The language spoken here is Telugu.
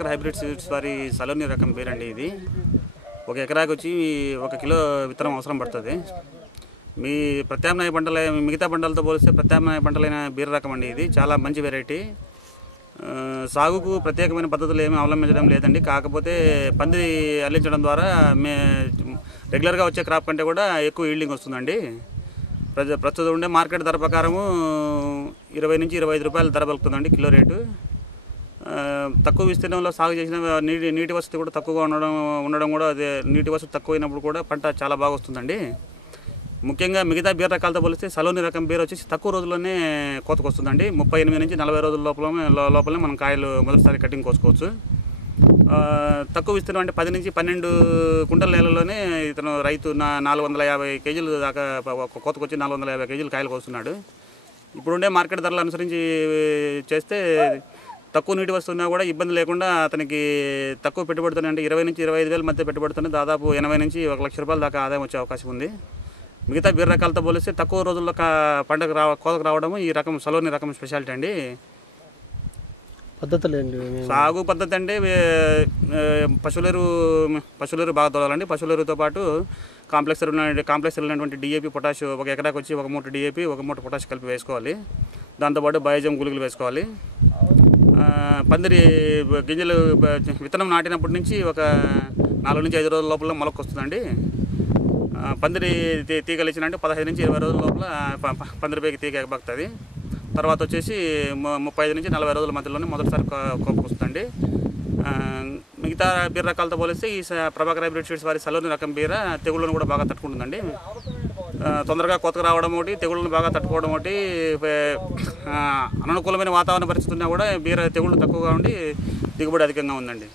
ప్రభాకర్ హైబ్రిడ్ సీడ్స్ వారి సలోని రకం పేరండి ఇది. 1 ఎకరాకి వచ్చి 1 కిలో విత్తనం అవసరం పడుతుంది. మీ ప్రత్యామ్నాయ పంటల మిగతా పంటలతో పోలిస్తే ప్రత్యామ్నాయ పంటలైన బీర రకం అండి ఇది. చాలా మంచి వెరైటీ. సాగుకు ప్రత్యేకమైన పద్ధతులు ఏమీ అవలంబించడం లేదండి. కాకపోతే పందిరి అల్లించడం ద్వారా రెగ్యులర్గా వచ్చే క్రాప్ కంటే కూడా ఎక్కువ ఈల్డింగ్ వస్తుందండి. ప్రస్తుతం ఉండే మార్కెట్ ధర ప్రకారము 20 నుంచి 25 రూపాయల ధర పలుకుతుందండి కిలో రేటు. తక్కువ విస్తీర్ణంలో సాగు చేసిన నీటి వసతి కూడా తక్కువగా ఉండడం కూడా అదే నీటి వసతి తక్కువైనప్పుడు కూడా పంట చాలా బాగా వస్తుందండి. ముఖ్యంగా మిగతా బీర రకాలతో పోలిస్తే సలోని రకం బీర వచ్చేసి తక్కువ రోజుల్లోనే కోతకు వస్తుందండి. 38 నుంచి 40 రోజుల లోపలనే మనం కాయలు మొదటిసారి కటింగ్ కోసుకోవచ్చు. తక్కువ విస్తీర్ణం అంటే 10 నుంచి 12 కుంటల నేలలోనే ఇతను రైతు 450 కేజీలు దాకా కోతకు వచ్చి 450 కేజీలు కాయలు కోస్తున్నాడు. ఇప్పుడుండే మార్కెట్ ధరలు అనుసరించి చేస్తే తక్కువ నీటి వస్తున్నా కూడా ఇబ్బంది లేకుండా అతనికి తక్కువ పెట్టుబడితోనే అంటే 20 నుంచి 25 వేల మధ్య పెట్టుబడితోనే దాదాపు 80 నుంచి 1 లక్ష రూపాయల దాకా ఆదాయం వచ్చే అవకాశం ఉంది. మిగతా బీర రకాలతో పోలిస్తే తక్కువ రోజుల్లో పంటకు కోతకు రావడము ఈ రకం సలోని రకం స్పెషాలిటీ అండి. పద్ధతులు ఏంటి? సాగు పద్ధతి అంటే పశువులెరువు బాగా తోలాలండి. పశువులెరువుతో పాటు కాంప్లెక్స్ ఉన్నటువంటి డిఏపి పొటాష్ 1 ఎకరాకి వచ్చి 1 మూట డిఏపి 1 మూట పొటాష్ కలిపి వేసుకోవాలి. దాంతోపాటు బయోజం గుళికలు వేసుకోవాలి. పందిరి గింజలు విత్తనం నాటినప్పటి నుంచి ఒక 4 నుంచి 5 రోజుల లోపల మొలక వస్తుందండి. పందిరి తీగలు ఇచ్చినంటే 15 నుంచి 20 రోజుల లోపల పందిరిపైకి తీగ ఎగబాకుతుంది. తర్వాత వచ్చేసి 35 నుంచి 40 రోజుల మధ్యలోనే మొదటిసారి కోపకు వస్తుందండి. మిగతా బీర రకాలతో పోలిస్తే ఈ ప్రభాకర్ హైబ్రిడ్ సీడ్స్ వారి సలోని రకం బీర తెగుళ్ళను కూడా బాగా తట్టుకుంటుందండి. తొందరగా కోతకు రావడం ఒకటి, తెగుళ్ళను బాగా తట్టుకోవడం ఒకటి, అననుకూలమైన వాతావరణ పరిస్థితి ఉన్నా కూడా బీర తెగుళ్ళు తక్కువగా ఉండి దిగుబడి అధికంగా ఉందండి.